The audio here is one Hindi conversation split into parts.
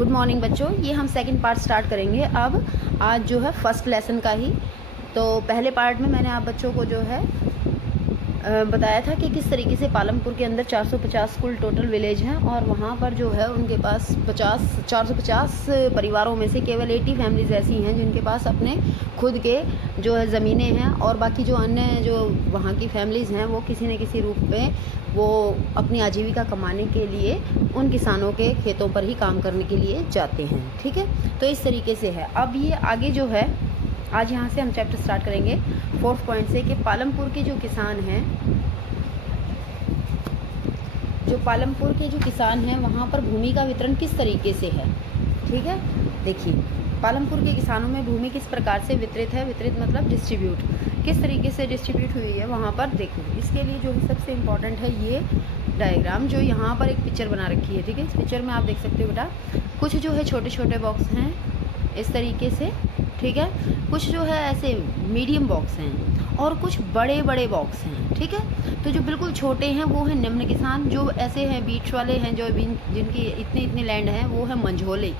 गुड मॉर्निंग बच्चों। ये हम सेकंड पार्ट स्टार्ट करेंगे अब। आज जो है फर्स्ट लेसन का ही। तो पहले पार्ट में मैंने आप बच्चों को जो है बताया था कि किस तरीके से पालमपुर के अंदर 450 कुल टोटल विलेज हैं और वहाँ पर जो है उनके पास 450 परिवारों में से केवल 80 फैमिलीज़ ऐसी हैं जिनके पास अपने खुद के जो है ज़मीनें हैं और बाकी जो अन्य जो वहाँ की फैमिलीज़ हैं वो किसी न किसी रूप में वो अपनी आजीविका कमाने के लिए उन किसानों के खेतों पर ही काम करने के लिए जाते हैं। ठीक है, तो इस तरीके से है। अब ये आगे जो है आज यहाँ से हम चैप्टर स्टार्ट करेंगे 4th पॉइंट से कि पालमपुर के जो किसान हैं, वहाँ पर भूमि का वितरण किस तरीके से है। ठीक है, देखिए पालमपुर के किसानों में भूमि किस प्रकार से वितरित है। वितरित मतलब डिस्ट्रीब्यूट, किस तरीके से डिस्ट्रीब्यूट हुई है वहाँ पर। देखो इसके लिए जो सबसे इम्पॉर्टेंट है ये डायग्राम जो यहाँ पर एक पिक्चर बना रखी है। ठीक है, इस पिक्चर में आप देख सकते हो बेटा कुछ जो है छोटे छोटे बॉक्स हैं इस तरीके से। ठीक है, कुछ जो है ऐसे मीडियम बॉक्स हैं और कुछ बड़े बड़े बॉक्स हैं। ठीक है, तो जो बिल्कुल छोटे हैं वो हैं निम्न किसान, जो ऐसे हैं बीच वाले हैं, जो जिनकी इतनी लैंड है वो है मंझोले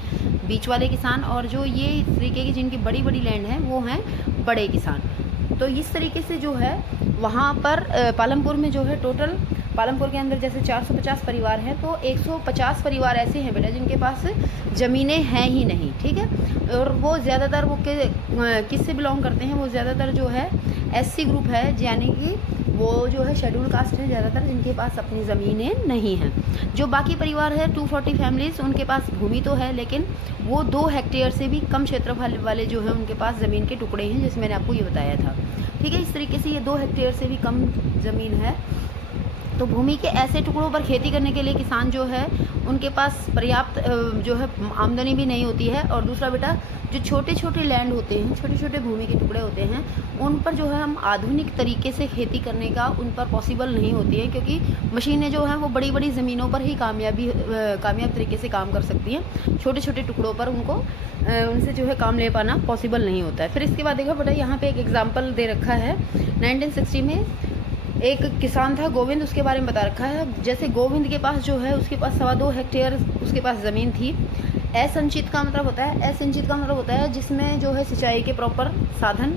बीच वाले किसान, और जो ये इस तरीके की जिनकी बड़ी बड़ी लैंड है वो हैं बड़े किसान। तो इस तरीके से जो है वहाँ पर पालमपुर में जो है टोटल पालमपुर के अंदर जैसे 450 परिवार हैं तो 150 परिवार ऐसे हैं बेटा जिनके पास ज़मीनें हैं ही नहीं। ठीक है, और वो ज़्यादातर वो किससे बिलोंग करते हैं, वो ज़्यादातर जो है SC ग्रुप है, यानी कि वो जो है शेड्यूल कास्ट है ज़्यादातर जिनके पास अपनी ज़मीनें नहीं हैं। जो बाकी परिवार है 240 फैमिलीज़, उनके पास भूमि तो है लेकिन वो 2 हेक्टेयर से भी कम क्षेत्रफल वाले जो है उनके पास ज़मीन के टुकड़े हैं, जैसे मैंने आपको ये बताया था। ठीक है, इस तरीके से ये 2 हेक्टेयर से भी कम ज़मीन है। तो भूमि के ऐसे टुकड़ों पर खेती करने के लिए किसान जो है उनके पास पर्याप्त जो है आमदनी भी नहीं होती है। और दूसरा बेटा जो छोटे छोटे लैंड होते हैं, छोटे छोटे भूमि के टुकड़े होते हैं, उन पर जो है हम आधुनिक तरीके से खेती करने का उन पर पॉसिबल नहीं होती है, क्योंकि मशीनें जो हैं वो बड़ी बड़ी ज़मीनों पर ही कामयाब तरीके से काम कर सकती हैं। छोटे छोटे टुकड़ों पर उनसे जो है काम ले पाना पॉसिबल नहीं होता है। फिर इसके बाद देखो बेटा यहाँ पर एक एग्जाम्पल दे रखा है। 1960 में एक किसान था गोविंद, उसके बारे में बता रखा है। जैसे गोविंद के पास जो है उसके पास 2.25 हेक्टेयर उसके पास ज़मीन थी। असंचित का मतलब होता है जिसमें जो है सिंचाई के प्रॉपर साधन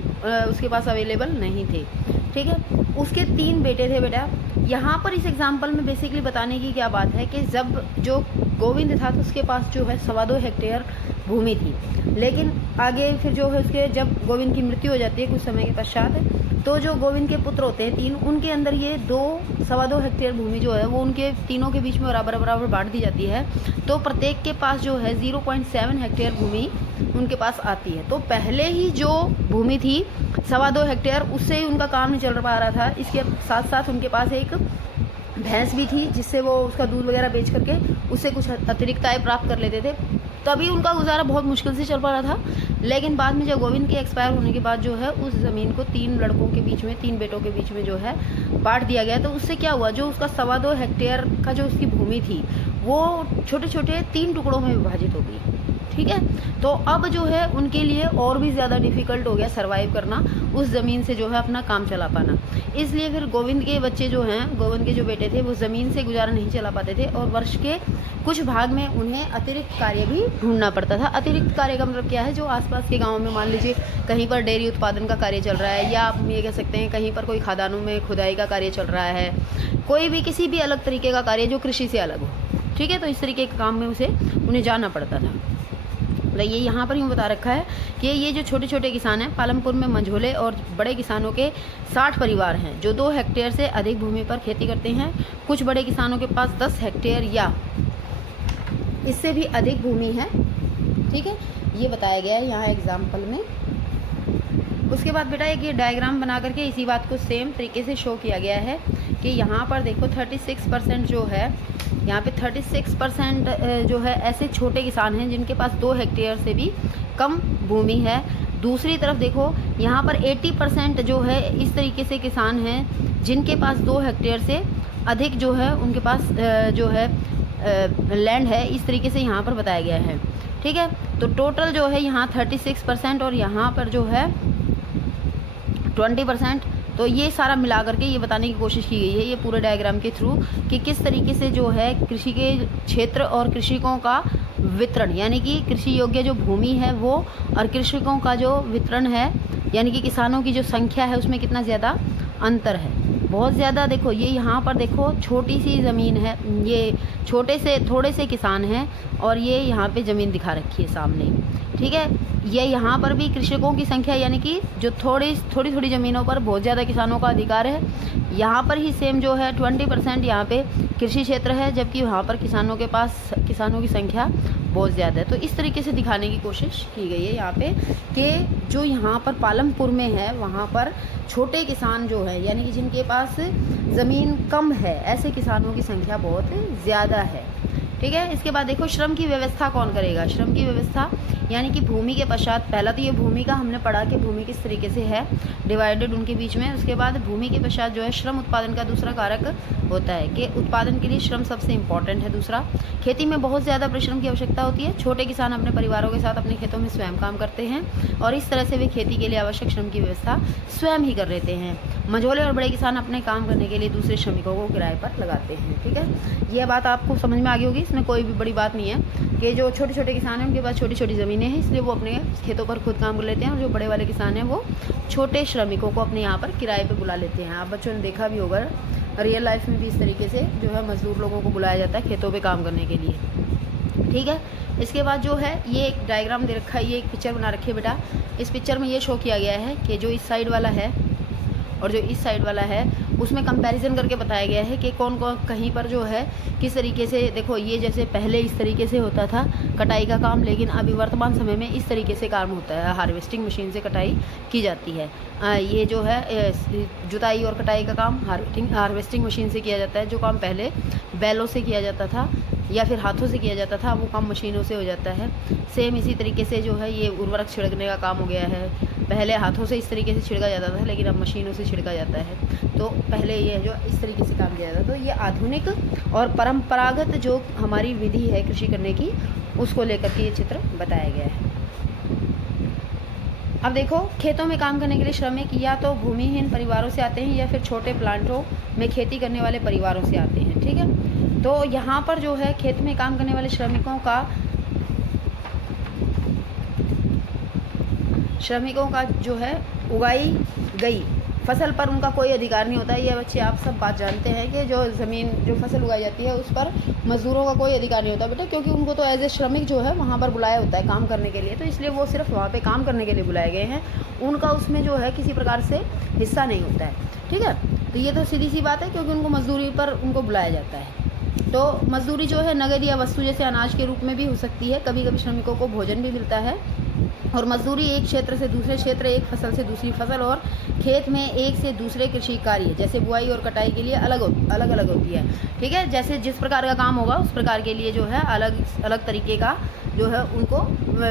उसके पास अवेलेबल नहीं थे। ठीक है, उसके 3 बेटे थे बेटा। यहाँ पर इस एग्जाम्पल में बेसिकली बताने की क्या बात है कि जब जो गोविंद था तो उसके पास जो है 2.25 हेक्टेयर भूमि थी, लेकिन आगे फिर जो है उसके जब गोविंद की मृत्यु हो जाती है कुछ समय के पश्चात, तो जो गोविंद के पुत्र होते हैं 3, उनके अंदर ये 2.25 हेक्टेयर भूमि जो है वो उनके तीनों के बीच में बराबर बांट दी जाती है। तो प्रत्येक के पास जो है 0.7 हेक्टेयर भूमि उनके पास आती है। तो पहले ही जो भूमि थी 2.25 हेक्टेयर, उससे ही उनका काम नहीं चल पा रहा था। इसके साथ साथ उनके पास एक भैंस भी थी जिससे वो उसका दूध वगैरह बेच करके उससे कुछ अतिरिक्त आय प्राप्त कर लेते थे। तभी उनका गुजारा बहुत मुश्किल से चल पा रहा था। लेकिन बाद में जब गोविंद के एक्सपायर होने के बाद जो है उस ज़मीन को 3 लड़कों के बीच में, 3 बेटों के बीच में जो है बांट दिया गया। तो उससे क्या हुआ, जो उसका 2.25 हेक्टेयर का जो उसकी भूमि थी वो छोटे छोटे 3 टुकड़ों में विभाजित हो गई। ठीक है, तो अब जो है उनके लिए और भी ज़्यादा डिफ़िकल्ट हो गया सर्वाइव करना, उस ज़मीन से जो है अपना काम चला पाना। इसलिए फिर गोविंद के बच्चे जो हैं, गोविंद के जो बेटे थे, वो ज़मीन से गुजारा नहीं चला पाते थे और वर्ष के कुछ भाग में उन्हें अतिरिक्त कार्य भी ढूंढना पड़ता था। अतिरिक्त कार्य का मतलब क्या है, जो आसपास के गाँव में मान लीजिए कहीं पर डेयरी उत्पादन का कार्य चल रहा है, या आप ये कह सकते हैं कहीं पर कोई खदानों में खुदाई का कार्य चल रहा है, कोई भी किसी भी अलग तरीके का कार्य जो कृषि से अलग हो। ठीक है, तो इस तरीके के काम में उन्हें जाना पड़ता था। ये यहाँ पर यूँ बता रखा है कि ये जो छोटे छोटे किसान हैं पालमपुर में मंझोले और बड़े किसानों के 60 परिवार हैं जो 2 हेक्टेयर से अधिक भूमि पर खेती करते हैं। कुछ बड़े किसानों के पास 10 हेक्टेयर या इससे भी अधिक भूमि है। ठीक है, ये बताया गया है यहाँ एग्जाम्पल में। उसके बाद बेटा एक ये डायग्राम बना करके इसी बात को सेम तरीके से शो किया गया है कि यहाँ पर देखो 36% जो है, यहाँ पे 36% जो है ऐसे छोटे किसान हैं जिनके पास 2 हेक्टेयर से भी कम भूमि है। दूसरी तरफ देखो यहाँ पर 80% जो है इस तरीके से किसान हैं जिनके पास 2 हेक्टेयर से अधिक जो है उनके पास जो है लैंड है। इस तरीके से यहाँ पर बताया गया है। ठीक है, तो टोटल जो है यहाँ 36% और यहाँ पर जो है 20%। तो ये सारा मिला करके ये बताने की कोशिश की गई है ये पूरे डायग्राम के थ्रू कि किस तरीके से जो है कृषि के क्षेत्र और कृषकों का वितरण, यानी कि कृषि योग्य जो भूमि है वो और कृषकों का जो वितरण है, यानी कि किसानों की जो संख्या है उसमें कितना ज़्यादा अंतर है, बहुत ज़्यादा। देखो ये यहाँ पर देखो छोटी सी ज़मीन है, ये थोड़े से किसान हैं और ये यहाँ पे ज़मीन दिखा रखी है सामने, ठीक है। ये यहाँ पर भी कृषकों की संख्या, यानी कि जो थोड़ी ज़मीनों पर बहुत ज़्यादा किसानों का अधिकार है, यहाँ पर ही सेम जो है 20% यहाँ पे कृषि क्षेत्र है, जबकि वहाँ पर किसानों की संख्या बहुत ज़्यादा है। तो इस तरीके से दिखाने की कोशिश की गई है यहाँ पे कि जो यहाँ पर पालमपुर में है वहाँ पर छोटे किसान जो है, यानी कि जिनके पास ज़मीन कम है, ऐसे किसानों की संख्या बहुत ज़्यादा है, ठीक है। इसके बाद देखो श्रम की व्यवस्था कौन करेगा। श्रम की व्यवस्था यानी कि भूमि के पश्चात, पहला तो ये भूमि का हमने पढ़ा कि भूमि किस तरीके से है डिवाइडेड उनके बीच में। उसके बाद भूमि के पश्चात जो है श्रम उत्पादन का दूसरा कारक होता है कि उत्पादन के लिए श्रम सबसे इम्पॉर्टेंट है। दूसरा, खेती में बहुत ज़्यादा परिश्रम की आवश्यकता होती है। छोटे किसान अपने परिवारों के साथ अपने खेतों में स्वयं काम करते हैं और इस तरह से वे खेती के लिए आवश्यक श्रम की व्यवस्था स्वयं ही कर लेते हैं। मझोले और बड़े किसान अपने काम करने के लिए दूसरे श्रमिकों को किराए पर लगाते हैं, ठीक है। यह बात आपको समझ में आ गई होगी, इसमें कोई भी बड़ी बात नहीं है कि जो छोटे किसान हैं उनके पास छोटी ज़मीनें हैं, इसलिए वो अपने खेतों पर खुद काम कर लेते हैं, और जो बड़े वाले किसान हैं वो छोटे श्रमिकों को अपने यहाँ पर किराए पे बुला लेते हैं। आप बच्चों ने देखा भी होगा रियल लाइफ में भी इस तरीके से जो है मजदूर लोगों को बुलाया जाता है खेतों पे काम करने के लिए, ठीक है। इसके बाद जो है ये एक डायग्राम दे रखा है, ये एक पिक्चर बना रखी है बेटा। इस पिक्चर में ये शो किया गया है कि जो इस साइड वाला है और जो इस साइड वाला है उसमें कंपैरिजन करके बताया गया है कि कौन कहीं पर जो है किस तरीके से। देखो ये जैसे पहले इस तरीके से होता था कटाई का काम, लेकिन अभी वर्तमान समय में इस तरीके से काम होता है, हार्वेस्टिंग मशीन से कटाई की जाती है। ये जो है जुताई और कटाई का काम हार्वेस्टिंग मशीन से किया जाता है। जो काम पहले बैलों से किया जाता था या फिर हाथों से किया जाता था, वो काम मशीनों से हो जाता है। सेम इसी तरीके से जो है ये उर्वरक छिड़कने का काम हो गया है। पहले हाथों से इस तरीके से छिड़का जाता था, लेकिन अब मशीनों से छिड़का जाता है। तो पहले ये जो इस तरीके से काम किया जाता था। तो ये आधुनिक और परंपरागत जो हमारी विधि है कृषि करने की, उसको लेकर के ये चित्र बताया गया है। अब देखो खेतों में काम करने के लिए श्रमिक या तो भूमिहीन परिवारों से आते हैं या फिर छोटे प्लांटों में खेती करने वाले परिवारों से आते हैं, ठीक है। तो यहाँ पर जो है खेत में काम करने वाले श्रमिकों का जो है उगाई गई फसल पर उनका कोई अधिकार नहीं होता है। ये बच्चे आप सब बात जानते हैं कि जो फसल उगाई जाती है उस पर मज़दूरों का कोई अधिकार नहीं होता बेटा, क्योंकि उनको तो एज ए श्रमिक जो है वहाँ पर बुलाया होता है काम करने के लिए। तो इसलिए वो सिर्फ वहाँ पे काम करने के लिए बुलाए गए हैं, उनका उसमें जो है किसी प्रकार से हिस्सा नहीं होता है, ठीक है। तो ये तो सीधी सी बात है, क्योंकि उनको मजदूरी पर उनको बुलाया जाता है। तो मजदूरी जो है नगद या वस्तु जैसे अनाज के रूप में भी हो सकती है। कभी कभी श्रमिकों को भोजन भी मिलता है। और मजदूरी एक क्षेत्र से दूसरे क्षेत्र, एक फसल से दूसरी फसल और खेत में एक से दूसरे कृषि कार्य जैसे बुआई और कटाई के लिए अलग अलग होती है, ठीक है। जैसे जिस प्रकार का काम होगा उस प्रकार के लिए जो है अलग अलग तरीके का जो है उनको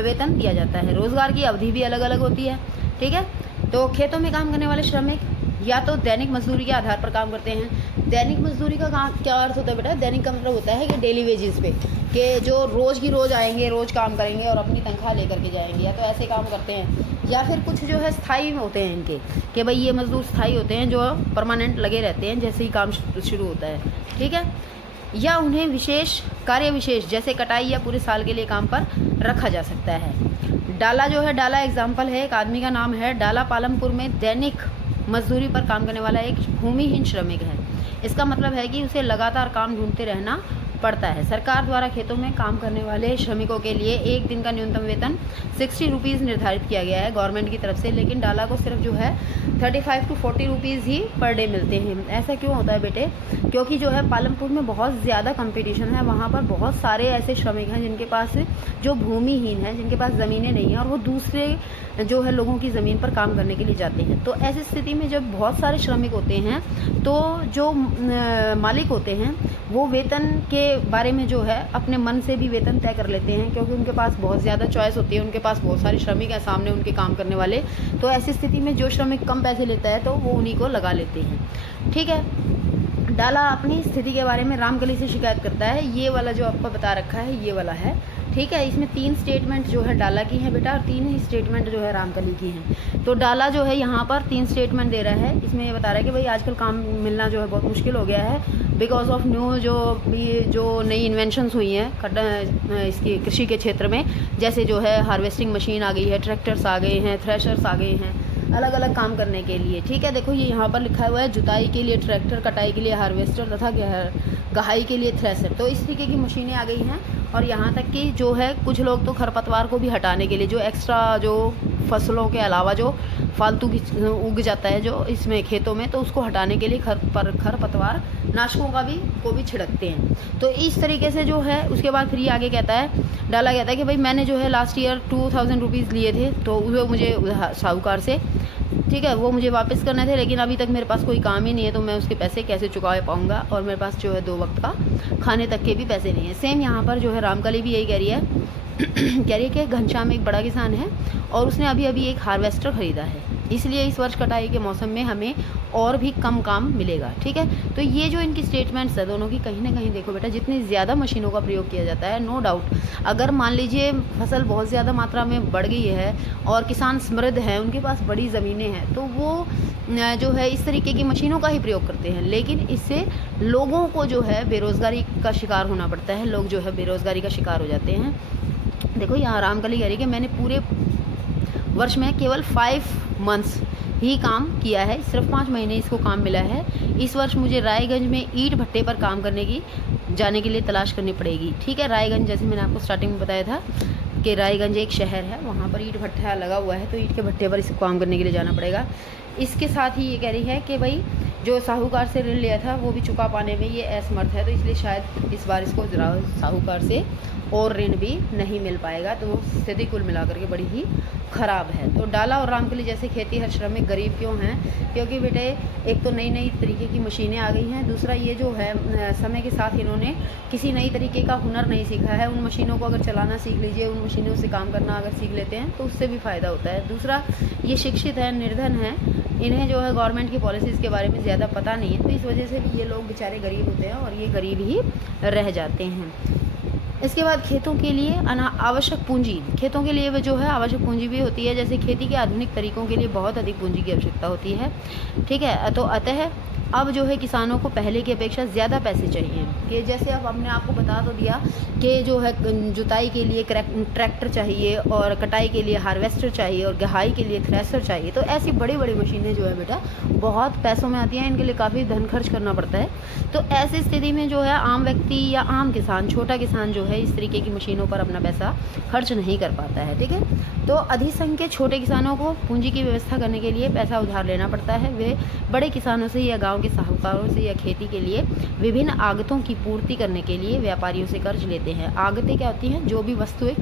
वेतन दिया जाता है। रोज़गार की अवधि भी अलग अलग होती है, ठीक है। तो खेतों में काम करने वाले श्रमिक या तो दैनिक मजदूरी के आधार पर काम करते हैं। दैनिक मजदूरी का काम क्या अर्थ होता है बेटा? दैनिक का मतलब होता है कि डेली वेजेस पे, कि जो रोज़ की रोज़ आएंगे, रोज़ काम करेंगे और अपनी तनख्वाह लेकर के जाएंगे, या तो ऐसे काम करते हैं। या फिर कुछ जो है स्थायी होते हैं इनके, कि भाई ये मजदूर स्थायी होते हैं जो परमानेंट लगे रहते हैं जैसे ही काम शुरू होता है, ठीक है। या उन्हें कार्य विशेष जैसे कटाई या पूरे साल के लिए काम पर रखा जा सकता है। डाला जो है, डाला एग्जाम्पल है, एक आदमी का नाम है। डाला पालमपुर में दैनिक मजदूरी पर काम करने वाला एक भूमिहीन श्रमिक है। इसका मतलब है कि उसे लगातार काम ढूंढते रहना पड़ता है। सरकार द्वारा खेतों में काम करने वाले श्रमिकों के लिए एक दिन का न्यूनतम वेतन 60 रुपीज़ निर्धारित किया गया है गवर्नमेंट की तरफ से, लेकिन डाला को सिर्फ जो है 35 to 40 rupees he per day मिलते हैं। ऐसा क्यों होता है बेटे? क्योंकि जो है पालमपुर में बहुत ज़्यादा कंपटीशन है। वहाँ पर बहुत सारे ऐसे श्रमिक हैं जिनके पास जो भूमिहीन है, जिनके पास ज़मीनें नहीं हैं, और वो दूसरे जो है लोगों की ज़मीन पर काम करने के लिए जाते हैं। तो ऐसी स्थिति में जब बहुत सारे श्रमिक होते हैं तो जो मालिक होते हैं वो वेतन के बारे में जो है अपने मन से भी वेतन तय कर लेते हैं, क्योंकि उनके पास बहुत ज़्यादा चॉइस होती है, उनके पास बहुत सारे श्रमिक हैं सामने उनके काम करने वाले। तो ऐसी स्थिति में जो श्रमिक कम पैसे लेता है तो वो उन्हीं को लगा लेते हैं, ठीक है। डाला अपनी स्थिति के बारे में रामकली से शिकायत करता है। ये वाला जो आपको बता रखा है ये वाला है, ठीक है। इसमें 3 स्टेटमेंट जो है डाला की हैं बेटा, और 3 ही स्टेटमेंट जो है रामकली की हैं। तो डाला जो है यहाँ पर 3 स्टेटमेंट दे रहा है। इसमें ये बता रहा है कि भाई आजकल काम मिलना जो है बहुत मुश्किल हो गया है, बिकॉज ऑफ न्यू जो नई इन्वेंशंस हुई हैं इसकी कृषि के क्षेत्र में, जैसे जो है हार्वेस्टिंग मशीन आ गई है, ट्रैक्टर्स आ गए हैं, थ्रेशर्स आ गए हैं अलग अलग काम करने के लिए। ठीक है, देखो ये यहाँ पर लिखा हुआ है जुताई के लिए ट्रैक्टर, कटाई के लिए हार्वेस्टर तथा गहाई के लिए थ्रेशर। तो इस तरीके की मशीनें आ गई हैं। और यहाँ तक कि जो है कुछ लोग तो खरपतवार को भी हटाने के लिए, जो एक्स्ट्रा जो फसलों के अलावा जो फालतू की उग जाता है जो इसमें खेतों में, तो उसको हटाने के लिए खरपतवार नाशकों को भी छिड़कते हैं। तो इस तरीके से जो है उसके बाद फिर ये आगे कहता है, डाला गया था कि भाई मैंने जो है लास्ट ईयर 2000 रुपीज़ लिए थे, तो वो मुझे साहूकार से, ठीक है, वो मुझे वापस करने थे, लेकिन अभी तक मेरे पास कोई काम ही नहीं है, तो मैं उसके पैसे कैसे चुका पाऊँगा, और मेरे पास जो है 2 वक्त का खाने तक के भी पैसे नहीं है। सेम यहाँ पर जो है रामकली भी यही कह रही है कह रही है कि घनश्याम एक बड़ा किसान है और उसने अभी अभी एक हार्वेस्टर ख़रीदा है, इसलिए इस वर्ष कटाई के मौसम में हमें और भी कम काम मिलेगा। ठीक है, तो ये जो इनकी स्टेटमेंट्स है दोनों की, कहीं ना कहीं देखो बेटा, जितनी ज़्यादा मशीनों का प्रयोग किया जाता है, नो डाउट अगर मान लीजिए फसल बहुत ज़्यादा मात्रा में बढ़ गई है और किसान समृद्ध हैं, उनके पास बड़ी ज़मीनें हैं, तो वो जो है इस तरीके की मशीनों का ही प्रयोग करते हैं। लेकिन इससे लोगों को जो है बेरोज़गारी का शिकार होना पड़ता है, लोग जो है बेरोज़गारी का शिकार हो जाते हैं। देखो यहाँ रामकली कह रही कि मैंने पूरे वर्ष में केवल 5 मंथ्स ही काम किया है, सिर्फ 5 महीने इसको काम मिला है। इस वर्ष मुझे रायगंज में ईंट भट्टे पर काम करने की जाने के लिए तलाश करनी पड़ेगी। ठीक है, रायगंज जैसे मैंने आपको स्टार्टिंग में बताया था कि रायगंज एक शहर है, वहाँ पर ईंट भट्टा लगा हुआ है, तो ईंट के भट्टे पर इसको काम करने के लिए जाना पड़ेगा। इसके साथ ही ये कह रही है कि भाई जो साहूकार से ऋण लिया था वो भी चुका पाने में ये असमर्थ है, तो इसलिए शायद इस बार इसको साहूकार से और ऋण भी नहीं मिल पाएगा। तो स्थिति कुल मिलाकर के बड़ी ही ख़राब है। तो डाला और रामकली जैसे खेती हर श्रमिक गरीब क्यों हैं? क्योंकि बेटे एक तो नई नई तरीके की मशीनें आ गई हैं, दूसरा ये जो है समय के साथ इन्होंने किसी नई तरीके का हुनर नहीं सीखा है। उन मशीनों को अगर चलाना सीख लीजिए, उन मशीनों से काम करना अगर सीख लेते हैं तो उससे भी फ़ायदा होता है। दूसरा ये शिक्षित है, निर्धन है, इन्हें जो है गवर्नमेंट की पॉलिसीज़ के बारे में ज़्यादा पता नहीं है, तो इस वजह से भी ये लोग बेचारे गरीब होते हैं और ये गरीब ही रह जाते हैं। इसके बाद खेतों के लिए आवश्यक पूंजी, खेतों के लिए वो जो है आवश्यक पूंजी भी होती है, जैसे खेती के आधुनिक तरीकों के लिए बहुत अधिक पूंजी की आवश्यकता होती है। ठीक है, तो अतः अब जो है किसानों को पहले की अपेक्षा ज़्यादा पैसे चाहिए, कि जैसे अब हमने आपको बता तो दिया कि जो है जुताई के लिए ट्रैक्टर चाहिए और कटाई के लिए हार्वेस्टर चाहिए और गहाई के लिए थ्रेशर चाहिए। तो ऐसी बड़ी बड़ी मशीनें जो है बेटा बहुत पैसों में आती हैं, इनके लिए काफ़ी धन खर्च करना पड़ता है। तो ऐसी स्थिति में जो है आम व्यक्ति या आम किसान, छोटा किसान जो है इस तरीके की मशीनों पर अपना पैसा खर्च नहीं कर पाता है। ठीक है, तो अधिसंख्यक छोटे किसानों को पूंजी की व्यवस्था करने के लिए पैसा उधार लेना पड़ता है। वे बड़े किसानों से या गाँव के साहूकारों से या खेती के लिए विभिन्न आगतों की पूर्ति करने के लिए व्यापारियों से कर्ज लेते हैं। आगतें क्या होती हैं? जो भी वस्तुएं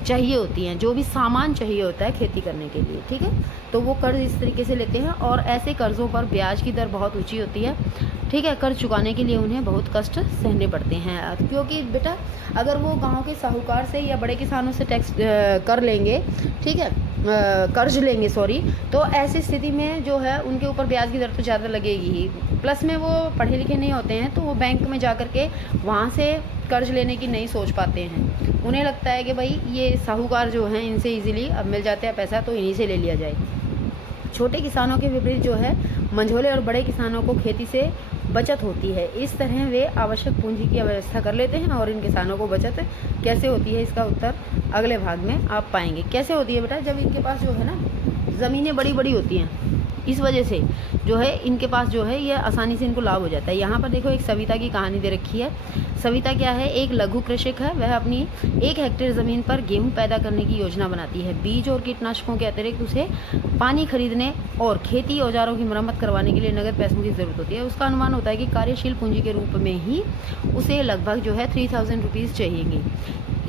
चाहिए होती हैं, जो भी सामान चाहिए होता है खेती करने के लिए। ठीक है, तो वो कर्ज इस तरीके से लेते हैं और ऐसे कर्ज़ों पर ब्याज की दर बहुत ऊंची होती है। ठीक है, कर्ज चुकाने के लिए उन्हें बहुत कष्ट सहने पड़ते हैं, क्योंकि बेटा अगर वो गांव के साहूकार से या बड़े किसानों से टैक्स कर लेंगे, ठीक है, कर्ज लेंगे सॉरी, तो ऐसी स्थिति में जो है उनके ऊपर ब्याज की दर तो ज़्यादा लगेगी ही, प्लस में वो पढ़े लिखे नहीं होते हैं, तो वो बैंक में जा कर के वहाँ से कर्ज लेने की नहीं सोच पाते हैं। उन्हें लगता है कि भाई ये साहूकार जो हैं इनसे इजीली अब मिल जाता है पैसा, तो इन्हीं से ले लिया जाए। छोटे किसानों के विपरीत जो है मंझोले और बड़े किसानों को खेती से बचत होती है। इस तरह वे आवश्यक पूंजी की व्यवस्था कर लेते हैं। और इन किसानों को बचत कैसे होती है, इसका उत्तर अगले भाग में आप पाएंगे। कैसे होती है बेटा? जब इनके पास जो है ना ज़मीनें बड़ी बड़ी होती हैं, इस वजह से जो है इनके पास जो है ये आसानी से इनको लाभ हो जाता है। यहाँ पर देखो एक सविता की कहानी दे रखी है। सविता क्या है? एक लघु कृषक है। वह अपनी 1 हेक्टेयर ज़मीन पर गेहूं पैदा करने की योजना बनाती है। बीज और कीटनाशकों के अतिरिक्त उसे पानी खरीदने और खेती औजारों की मरम्मत करवाने के लिए नगद पैसों की ज़रूरत होती है। उसका अनुमान होता है कि कार्यशील पूंजी के रूप में ही उसे लगभग जो है 3000 रुपीज़ चाहिएंगी।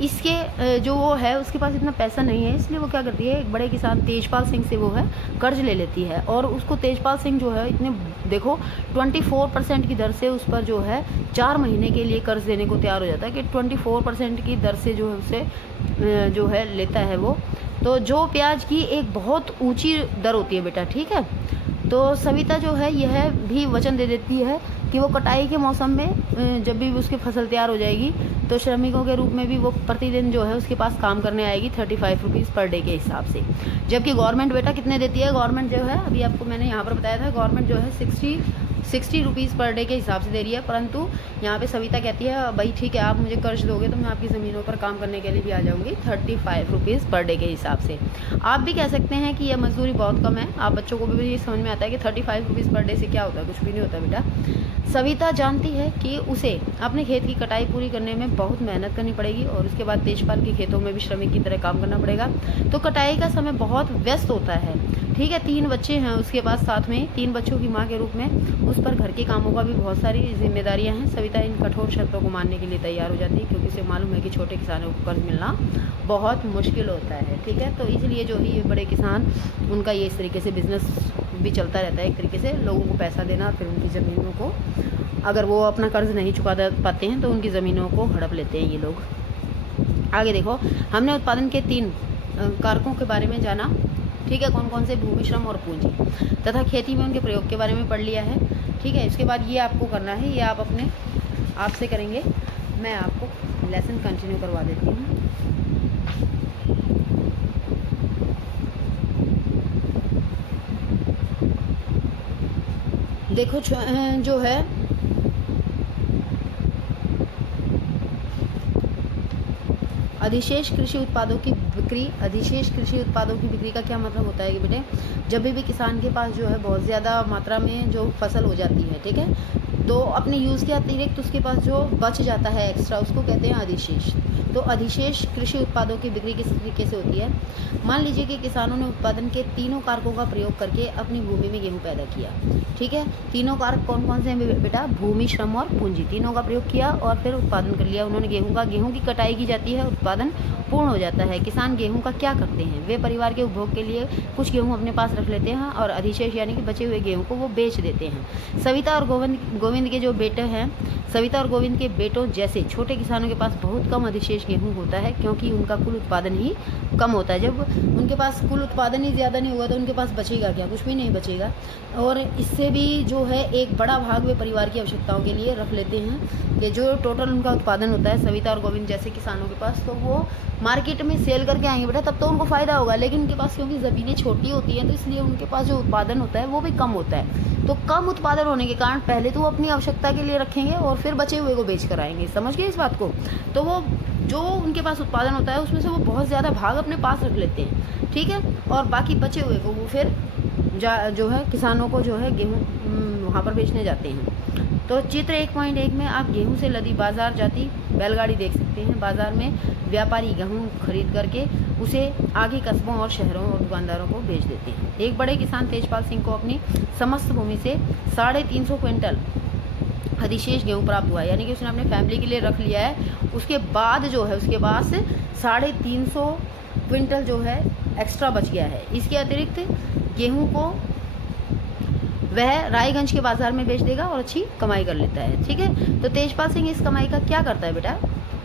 इसके जो वो है उसके पास इतना पैसा नहीं है, इसलिए वो क्या करती है, एक बड़े किसान तेजपाल सिंह से वो है कर्ज ले लेती है। और उसको तेजपाल सिंह जो है इतने देखो 24% की दर से उस पर जो है 4 महीने के लिए कर्ज देने को तैयार हो जाता है, कि 24% की दर से जो है उसे जो है लेता है वो, तो जो ब्याज की एक बहुत ऊंची दर होती है बेटा। ठीक है, तो सविता जो है यह भी वचन दे देती है कि वो कटाई के मौसम में जब भी उसकी फसल तैयार हो जाएगी तो श्रमिकों के रूप में भी वो प्रतिदिन जो है उसके पास काम करने आएगी 35 रुपीज़ पर डे के हिसाब से। जबकि गवर्नमेंट बेटा कितने देती है? गवर्नमेंट जो है अभी आपको मैंने यहाँ पर बताया था, गवर्नमेंट जो है 60 रुपीज़ पर डे के हिसाब से दे रही है। परंतु यहाँ पे सविता कहती है भाई ठीक है, आप मुझे कर्ज दोगे तो मैं आपकी ज़मीनों पर काम करने के लिए भी आ जाऊँगी 35 रुपीज़ पर डे के हिसाब से। आप भी कह सकते हैं कि यह मजदूरी बहुत कम है। आप बच्चों को भी ये समझ में आता है कि 35 रुपीज़ पर डे से क्या होता है, कुछ भी नहीं होता बेटा। सविता जानती है कि उसे अपने खेत की कटाई पूरी करने में बहुत मेहनत करनी पड़ेगी और उसके बाद तेजपाल के खेतों में भी श्रमिक की तरह काम करना पड़ेगा। तो कटाई का समय बहुत व्यस्त होता है, ठीक है। 3 बच्चे हैं उसके पास, साथ में 3 बच्चों की माँ के रूप में उस पर घर के कामों का भी बहुत सारी जिम्मेदारियां हैं। सविता इन कठोर शर्तों को मानने के लिए तैयार हो जाती है क्योंकि उसे मालूम है कि छोटे किसानों को कर्ज मिलना बहुत मुश्किल होता है, ठीक है। तो इसलिए जो ही ये बड़े किसान, उनका ये इस तरीके से बिजनेस भी चलता रहता है, एक तरीके से लोगों को पैसा देना, फिर उनकी ज़मीनों को, अगर वो अपना कर्ज नहीं चुका पाते हैं तो उनकी ज़मीनों को हड़प लेते हैं ये लोग। आगे देखो, हमने उत्पादन के 3 कारकों के बारे में जाना, ठीक है। कौन कौन से? भूमि, श्रम और पूंजी, तथा खेती में उनके प्रयोग के बारे में पढ़ लिया है, ठीक है। इसके बाद ये आपको करना है, ये आप अपने आप से करेंगे। मैं आपको लेसन कंटिन्यू करवा देती हूँ। देखो जो है अधिशेष कृषि उत्पादों की बिक्री। अधिशेष कृषि उत्पादों की बिक्री का क्या मतलब होता है कि बेटे, जब भी किसान के पास जो है बहुत ज़्यादा मात्रा में जो फसल हो जाती है, ठीक है, तो अपने यूज़ के अतिरिक्त उसके पास जो बच जाता है एक्स्ट्रा, उसको कहते हैं अधिशेष। तो अधिशेष कृषि उत्पादों की बिक्री किस तरीके से होती है? मान लीजिए कि किसानों ने उत्पादन के 3 कारकों का प्रयोग करके अपनी भूमि में गेहूँ पैदा किया, ठीक है। 3 कारक कौन कौन से हैं बेटा? भूमि, श्रम और पूंजी। तीनों का प्रयोग किया और फिर उत्पादन कर लिया उन्होंने गेहूँ का। गेहूँ की कटाई की जाती है, उत्पादन पूर्ण हो जाता है। किसान गेहूँ का क्या करते हैं? वे परिवार के उपभोग के लिए कुछ गेहूँ अपने पास रख लेते हैं और अधिशेष यानी कि बचे हुए गेहूँ को वो बेच देते हैं। सविता और गोविंद के जो बेटे हैं, सविता और गोविंद के बेटों जैसे छोटे किसानों के पास बहुत कम अधिशेष गेहूँ होता है क्योंकि उनका कुल उत्पादन ही कम होता है। जब उनके पास कुल उत्पादन ही ज़्यादा नहीं होगा तो उनके पास बचेगा क्या? कुछ भी नहीं बचेगा। और इससे भी जो है एक बड़ा भाग वे परिवार की आवश्यकताओं के लिए रख लेते हैं कि जो टोटल उनका उत्पादन होता है सविता और गोविंद जैसे किसानों के पास, तो वो मार्केट में सेल करके आएंगे बेटा, तब तो उनको फ़ायदा होगा। लेकिन उनके पास क्योंकि ज़मीनें छोटी होती हैं तो इसलिए उनके पास जो उत्पादन होता है वो भी कम होता है। तो कम उत्पादन होने के कारण पहले तो वो अपनी आवश्यकता के लिए रखेंगे और फिर बचे हुए को बेच कर आएंगे। समझ गए इस बात को? तो वो जो उनके पास उत्पादन होता है उसमें से वो बहुत ज़्यादा भाग अपने पास रख लेते हैं, ठीक है। और बाकी बचे हुए को वो फिर जो है किसानों को जो है गेहूँ वहाँ पर बेचने जाते हैं। तो चित्र 1.1 में आप गेहूं से लदी बाजार जाती बैलगाड़ी देख सकते हैं। बाजार में व्यापारी गेहूं खरीद करके उसे आगे कस्बों और शहरों और दुकानदारों को बेच देते हैं। एक बड़े किसान तेजपाल सिंह को अपनी समस्त भूमि से 350 क्विंटल अधिशेष गेहूँ प्राप्त हुआ है, यानी कि उसने अपने फैमिली के लिए रख लिया है। उसके बाद जो है उसके पास 350 क्विंटल जो है एक्स्ट्रा बच गया है। इसके अतिरिक्त गेहूँ को वह रायगंज के बाजार में बेच देगा और अच्छी कमाई कर लेता है, ठीक है। तो तेजपाल सिंह इस कमाई का क्या करता है बेटा?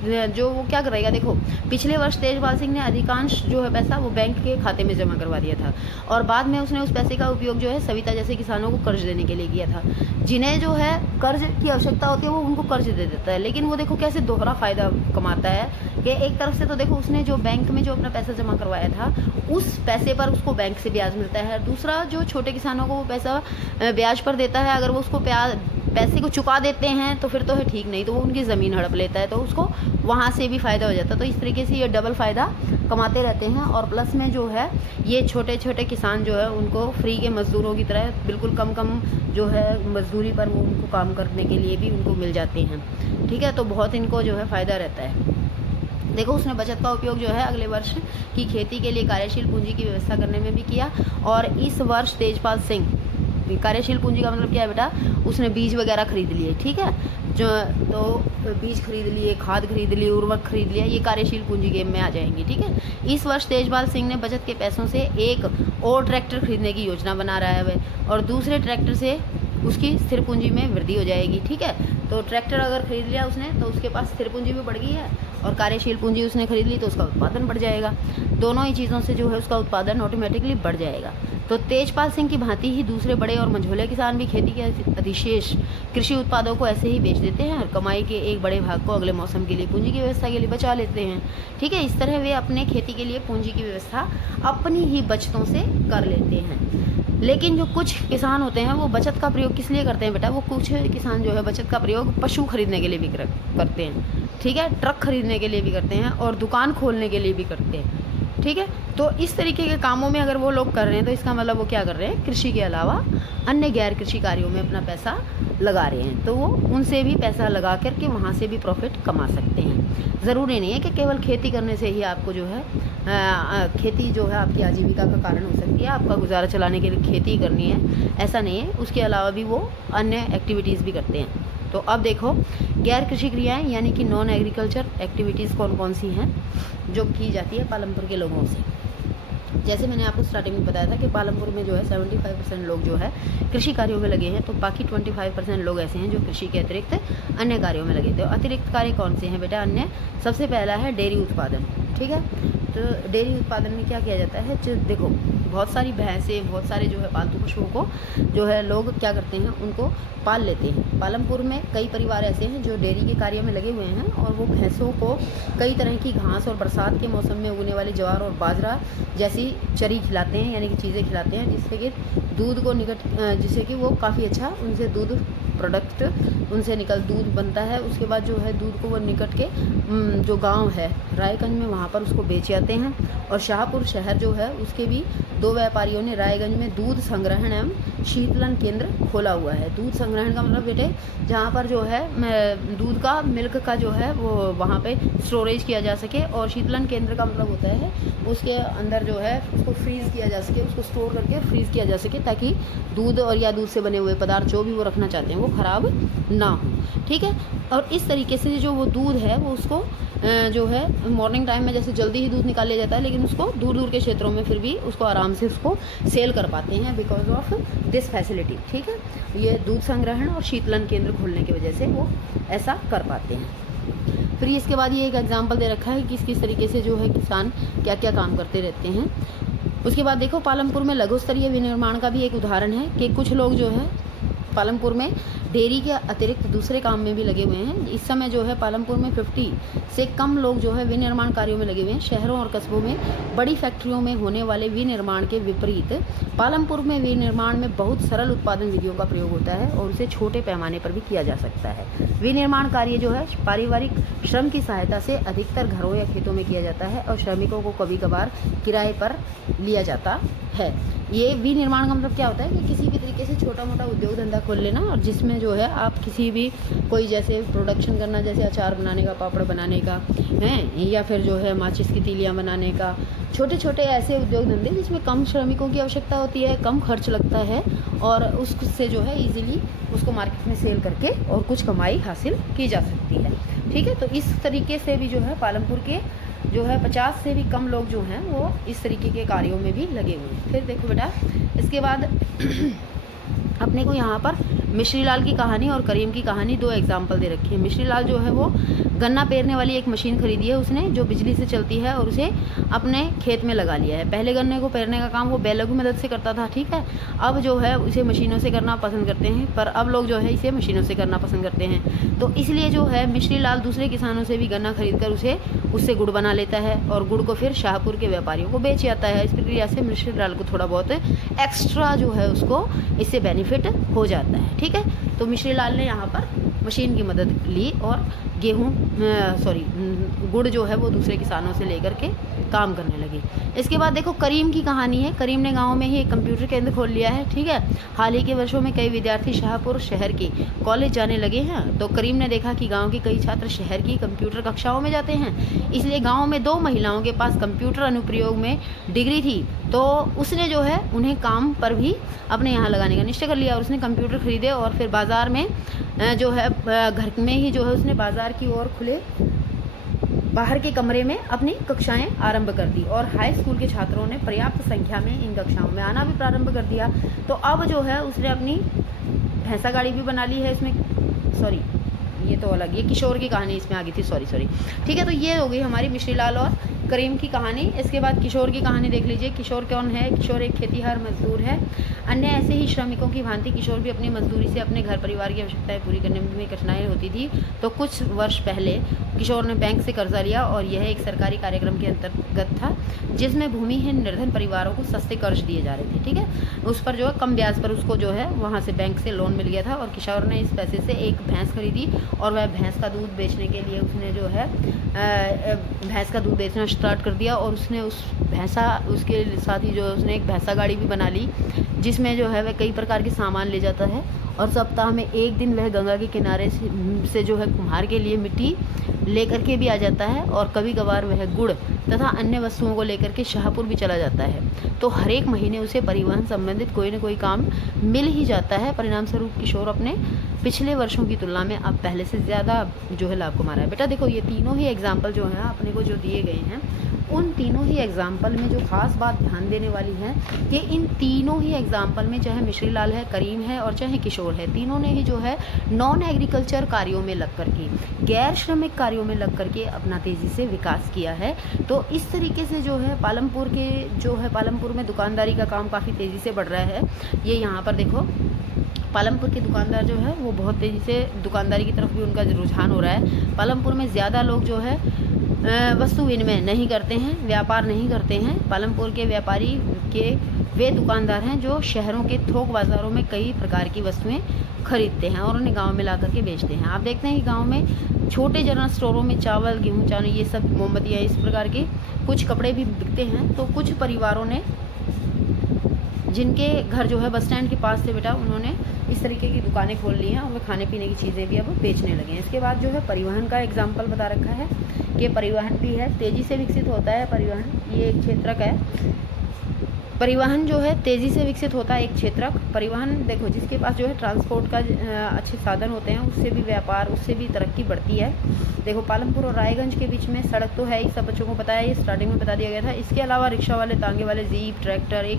जो वो क्या करेगा, देखो पिछले वर्ष तेजपाल सिंह ने अधिकांश जो है पैसा वो बैंक के खाते में जमा करवा दिया था और बाद में उसने उस पैसे का उपयोग जो है सविता जैसे किसानों को कर्ज देने के लिए किया था। जिन्हें जो है कर्ज की आवश्यकता होती है वो उनको कर्ज दे देता है, लेकिन वो देखो कैसे दोहरा फायदा कमाता है कि एक तरफ से तो देखो उसने जो बैंक में जो अपना पैसा जमा करवाया था उस पैसे पर उसको बैंक से ब्याज मिलता है। दूसरा, जो छोटे किसानों को वो पैसा ब्याज पर देता है, अगर वो उसको पैसे को चुका देते हैं तो फिर तो है ठीक, नहीं तो वो उनकी ज़मीन हड़प लेता है तो उसको वहाँ से भी फ़ायदा हो जाता है। तो इस तरीके से ये डबल फ़ायदा कमाते रहते हैं। और प्लस में जो है ये छोटे छोटे किसान जो है उनको फ्री के मज़दूरों की तरह बिल्कुल कम कम जो है मजदूरी पर वो उनको काम करने के लिए भी उनको मिल जाते हैं, ठीक है। तो बहुत इनको जो है फ़ायदा रहता है। देखो उसने बचत का उपयोग जो है अगले वर्ष की खेती के लिए कार्यशील पूंजी की व्यवस्था करने में भी किया। और इस वर्ष तेजपाल सिंह, कार्यशील पूंजी का मतलब क्या है बेटा? उसने बीज वगैरह खरीद लिए, ठीक है। जो तो बीज खरीद लिए, खाद खरीद ली, उर्वरक खरीद लिया, ये कार्यशील पूंजी गेम में आ जाएंगी, ठीक है। इस वर्ष तेजपाल सिंह ने बचत के पैसों से एक और ट्रैक्टर खरीदने की योजना बना रहा है वह, और दूसरे ट्रैक्टर से उसकी स्थिर पूंजी में वृद्धि हो जाएगी, ठीक है। तो ट्रैक्टर अगर खरीद लिया उसने तो उसके पास स्थिर पूंजी भी बढ़ गई है और कार्यशील पूंजी उसने खरीद ली तो उसका उत्पादन बढ़ जाएगा। दोनों ही चीज़ों से जो है उसका उत्पादन ऑटोमेटिकली बढ़ जाएगा। तो तेजपाल सिंह की भांति ही दूसरे बड़े और मंझोले किसान भी खेती के अधिशेष कृषि उत्पादों को ऐसे ही बेच देते हैं और कमाई के एक बड़े भाग को अगले मौसम के लिए पूंजी की व्यवस्था के लिए बचा लेते हैं। ठीक है, इस तरह वे अपने खेती के लिए पूंजी की व्यवस्था अपनी ही बचतों से कर लेते हैं। लेकिन जो कुछ किसान होते हैं वो बचत का प्रयोग किस लिए करते हैं बेटा? वो कुछ किसान जो है बचत का प्रयोग पशु खरीदने के लिए भी करते हैं। ठीक है, ट्रक खरीदने के लिए भी करते हैं और दुकान खोलने के लिए भी करते हैं। ठीक है, तो इस तरीके के कामों में अगर वो लोग कर रहे हैं तो इसका मतलब वो क्या कर रहे हैं? कृषि के अलावा अन्य गैर कृषि कार्यों में अपना पैसा लगा रहे हैं। तो वो उनसे भी पैसा लगा करके वहाँ से भी प्रॉफिट कमा सकते हैं। ज़रूरी नहीं है कि केवल खेती करने से ही आपको जो है खेती जो है आपकी आजीविका का कारण हो सकती है। आपका गुजारा चलाने के लिए खेती करनी है ऐसा नहीं है, उसके अलावा भी वो अन्य एक्टिविटीज़ भी करते हैं। तो अब देखो गैर कृषि क्रियाएं यानी कि नॉन एग्रीकल्चर एक्टिविटीज़ कौन कौन सी हैं जो की जाती है पालमपुर के लोगों से। जैसे मैंने आपको स्टार्टिंग में बताया था कि पालमपुर में जो है 75% लोग जो है कृषि कार्यों में लगे हैं, तो बाकी 25% लोग ऐसे हैं जो कृषि के अतिरिक्त अन्य कार्यों में लगे थे। तो अतिरिक्त कार्य कौन से हैं बेटा? अन्य सबसे पहला है डेयरी उत्पादन। ठीक है, तो डेयरी उत्पादन में क्या किया जाता है? देखो बहुत सारी भैंसें, बहुत सारे जो है पालतू पशुओं को जो है लोग क्या करते हैं, उनको पाल लेते हैं। पालमपुर में कई परिवार ऐसे हैं जो डेयरी के कार्य में लगे हुए हैं और वो भैंसों को कई तरह की घास और बरसात के मौसम में उगने वाले ज्वार और बाजरा जैसी चरी खिलाते हैं, यानी कि चीज़ें खिलाते हैं जिससे कि दूध को जिससे कि वो काफ़ी अच्छा उनसे दूध प्रोडक्ट उनसे दूध बनता है। उसके बाद जो है दूध को वो निकट के जो गांव है रायगंज में वहाँ पर उसको बेच जाते हैं। और शाहपुर शहर जो है उसके भी 2 व्यापारियों ने रायगंज में दूध संग्रहण एवं शीतलन केंद्र खोला हुआ है। दूध संग्रहण का मतलब बेटे जहाँ पर जो है दूध का मिल्क का जो है वो वहाँ पे स्टोरेज किया जा सके, और शीतलन केंद्र का मतलब होता है उसके अंदर जो है उसको फ्रीज़ किया जा सके, उसको स्टोर करके फ्रीज़ किया जा सके ताकि दूध और या दूध से बने हुए पदार्थ जो भी वो रखना चाहते हैं वो ख़राब ना हो। ठीक है, और इस तरीके से जो वो दूध है वो उसको जो है मॉर्निंग टाइम में जैसे जल्दी ही दूध निकाल लिया जाता है, लेकिन उसको दूर दूर के क्षेत्रों में फिर भी उसको आराम से उसको सेल कर पाते हैं बिकॉज ऑफ दिस फैसिलिटी। ठीक है, ये दूध संग्रहण और शीतलन केंद्र खोलने की वजह से वो ऐसा कर पाते हैं। फिर इसके बाद ये एक एग्जाम्पल दे रखा है कि किस तरीके से जो है किसान क्या क्या काम करते रहते हैं। उसके बाद देखो पालमपुर में लघु स्तरीय विनिर्माण का भी एक उदाहरण है कि कुछ लोग जो है पालमपुर में डेयरी के अतिरिक्त दूसरे काम में भी लगे हुए हैं। इस समय जो है पालमपुर में 50 से कम लोग जो है विनिर्माण कार्यों में लगे हुए हैं। शहरों और कस्बों में बड़ी फैक्ट्रियों में होने वाले विनिर्माण के विपरीत पालमपुर में विनिर्माण में बहुत सरल उत्पादन विधियों का प्रयोग होता है और उसे छोटे पैमाने पर भी किया जा सकता है। विनिर्माण कार्य जो है पारिवारिक श्रम की सहायता से अधिकतर घरों या खेतों में किया जाता है और श्रमिकों को कभी कभार किराए पर लिया जाता है। ये विनिर्माण का मतलब क्या होता है कि किसी भी तरीके से छोटा मोटा उद्योग धंधा खोल लेना और जिसमें जो है आप किसी भी कोई जैसे प्रोडक्शन करना, जैसे अचार बनाने का, पापड़ बनाने का है, या फिर जो है माचिस की तीलियाँ बनाने का, छोटे छोटे ऐसे उद्योग धंधे जिसमें कम श्रमिकों की आवश्यकता होती है, कम खर्च लगता है और उससे जो है इजीली उसको मार्केट में सेल करके और कुछ कमाई हासिल की जा सकती है। ठीक है, तो इस तरीके से भी जो है पालमपुर के जो है 50 से भी कम लोग जो हैं वो इस तरीके के कार्यों में भी लगे हुए हैं। फिर देखो बेटा इसके बाद अपने को यहाँ पर मिश्री लाल की कहानी और करीम की कहानी 2 एग्जाम्पल दे रखी है। मिश्री लाल जो है वो गन्ना पेरने वाली एक मशीन खरीदी है उसने जो बिजली से चलती है और उसे अपने खेत में लगा लिया है। पहले गन्ने को पेरने का काम वो बैलों की मदद से करता था, ठीक है। अब जो है उसे मशीनों से करना पसंद करते हैं, पर अब लोग जो है इसे मशीनों से करना पसंद करते हैं। तो इसलिए जो है मिश्री लाल दूसरे किसानों से भी गन्ना खरीद कर उससे गुड़ बना लेता है और गुड़ को फिर शाहपुर के व्यापारियों को बेच जाता है। इस प्रक्रिया से मिश्री लाल को थोड़ा बहुत एक्स्ट्रा जो है उसको इससे बेनिफिट हो जाता है, ठीक है। तो मिश्री लाल ने यहाँ पर मशीन की मदद ली और गुड़ जो है वो दूसरे किसानों से लेकर के काम करने लगे। इसके बाद देखो करीम की कहानी है। करीम ने गांव में ही एक कंप्यूटर केंद्र खोल लिया है, ठीक है। हाल ही के वर्षों में कई विद्यार्थी शाहपुर शहर के कॉलेज जाने लगे हैं। तो करीम ने देखा कि गांव के कई छात्र शहर की कंप्यूटर कक्षाओं में जाते हैं, इसलिए गांव में 2 महिलाओं के पास कंप्यूटर अनुप्रयोग में डिग्री थी। तो उसने जो है उन्हें काम पर भी अपने यहाँ लगाने का निश्चय कर लिया और उसने कंप्यूटर खरीदे और फिर बाज़ार में जो है घर में ही जो है उसने बाज़ार की ओर खुले बाहर के कमरे में अपनी कक्षाएं आरंभ कर दी और हाई स्कूल के छात्रों ने पर्याप्त संख्या में इन कक्षाओं में आना भी प्रारंभ कर दिया। तो अब जो है उसने अपनी भैंसा गाड़ी भी बना ली है। इसमें ये तो अलग, ये किशोर की कहानी इसमें आ गई थी, सॉरी। ठीक है, तो ये हो गई हमारी मिश्री लाल और करीम की कहानी। इसके बाद किशोर की कहानी देख लीजिए। किशोर कौन है? किशोर एक खेतीहर मजदूर है। अन्य ऐसे ही श्रमिकों की भांति किशोर भी अपनी मजदूरी से अपने घर परिवार की आवश्यकताएं पूरी करने में कठिनाई होती थी। तो कुछ वर्ष पहले किशोर ने बैंक से कर्जा लिया और यह एक सरकारी कार्यक्रम के अंतर्गत था, जिसमें भूमिहीन निर्धन परिवारों को सस्ते कर्ज दिए जा रहे थे। ठीक है, उस पर जो है कम ब्याज पर उसको जो है वहाँ से बैंक से लोन मिल गया था और किशोर ने इस पैसे से एक भैंस खरीदी और वह भैंस का दूध बेचने के लिए उसने जो है भैंस का दूध बेचना स्टार्ट कर दिया। और उसने उसके साथ ही जो उसने एक भैंसा गाड़ी भी बना ली, जिसमें जो है वह कई प्रकार के सामान ले जाता है और सप्ताह में एक दिन वह गंगा के किनारे से जो है कुम्हार के लिए मिट्टी लेकर के भी आ जाता है और कभी कभार वह गुड़ तथा अन्य वस्तुओं को लेकर के शाहपुर भी चला जाता है। तो हर एक महीने उसे परिवहन संबंधित कोई न कोई काम मिल ही जाता है। परिणाम स्वरूप किशोर अपने पिछले वर्षों की तुलना में अब पहले से ज़्यादा जो है लाभ कमा रहा है। बेटा देखो, ये तीनों ही एग्जाम्पल जो हैं अपने को जो दिए गए हैं, उन तीनों ही एग्जाम्पल में जो खास बात ध्यान देने वाली है कि इन तीनों ही एग्जाम्पल में चाहे मिश्री लाल है, करीम है और चाहे किशोर है, तीनों ने ही जो है नॉन एग्रीकल्चर कार्यों में लग करके, गैर श्रमिक कार्यों में लग करके अपना तेज़ी से विकास किया है। तो इस तरीके से जो है पालमपुर में दुकानदारी का काम काफ़ी तेज़ी से बढ़ रहा है। ये यहाँ पर देखो, पालमपुर के दुकानदार जो है वो बहुत तेज़ी से दुकानदारी की तरफ भी उनका रुझान हो रहा है। पालमपुर में ज़्यादा लोग जो है वस्तु विनिमय नहीं करते हैं, व्यापार नहीं करते हैं। पालमपुर के व्यापारी के वे दुकानदार हैं जो शहरों के थोक बाज़ारों में कई प्रकार की वस्तुएं खरीदते हैं और उन्हें गांव में ला करके बेचते हैं। आप देखते हैं कि गांव में छोटे जनरल स्टोरों में चावल, गेहूँ, चावल, ये सब, मोमबत्तियाँ, इस प्रकार के कुछ कपड़े भी बिकते हैं। तो कुछ परिवारों ने, जिनके घर जो है बस स्टैंड के पास थे बेटा, उन्होंने इस तरीके की दुकानें खोल ली हैं और वे खाने पीने की चीज़ें भी अब बेचने लगे हैं। इसके बाद जो है परिवहन का एग्जाम्पल बता रखा है कि परिवहन भी है, तेज़ी से विकसित होता है परिवहन। ये एक क्षेत्रक है, परिवहन जो है तेज़ी से विकसित होता है एक क्षेत्रक। परिवहन देखो, जिसके पास जो है ट्रांसपोर्ट का अच्छे साधन होते हैं, उससे भी व्यापार, उससे भी तरक्की बढ़ती है। देखो, पालमपुर और रायगंज के बीच में सड़क तो है ही, सब बच्चों को पता है, ये स्टार्टिंग में बता दिया गया था। इसके अलावा रिक्शा वाले, तांगे वाले, जीप, ट्रैक्टर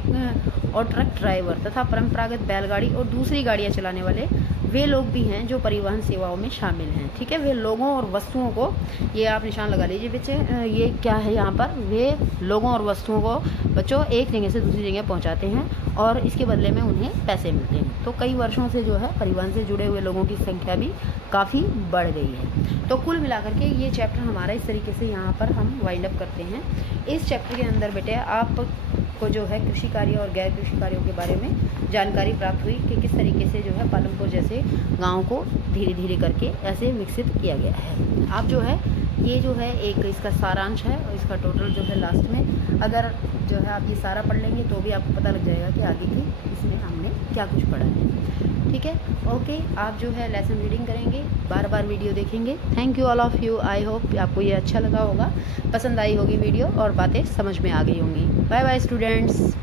और ट्रक ड्राइवर तथा परंपरागत बैलगाड़ी और दूसरी गाड़ियाँ चलाने वाले वे लोग भी हैं जो परिवहन सेवाओं में शामिल हैं। ठीक है, वे लोगों और वस्तुओं को, ये आप निशान लगा लीजिए बच्चे, ये क्या है यहाँ पर, वे लोगों और वस्तुओं को बच्चों एक जगह से दूसरी जगह पहुँचाते हैं और इसके बदले में उन्हें पैसे मिलते हैं। तो कई वर्षों से जो है परिवहन से जुड़े हुए लोगों की संख्या भी काफ़ी बढ़ गई है। तो कुल मिलाकर के ये चैप्टर हमारा इस तरीके से यहाँ पर हम वाइंड अप करते हैं। इस चैप्टर के अंदर बेटे आपको जो है कृषि कार्य और गैर कृषि कार्यों के बारे में जानकारी प्राप्त हुई कि किस तरीके से जो है पालमपुर जैसे गाँव को धीरे धीरे करके ऐसे विकसित किया गया है। आप जो है ये जो है एक इसका सारांश है और इसका टोटल जो है लास्ट में, अगर जो है आप ये सारा पढ़ लेंगे तो भी आपको पता लग जाएगा कि आगे की इसमें हमने क्या कुछ पढ़ा है। ठीक है, ओके, आप जो है लेसन रीडिंग करेंगे, बार बार वीडियो देखेंगे। Thank you all of you. I hope आपको ये अच्छा लगा होगा, पसंद आई होगी वीडियो और बातें समझ में आ गई होंगी। Bye bye students.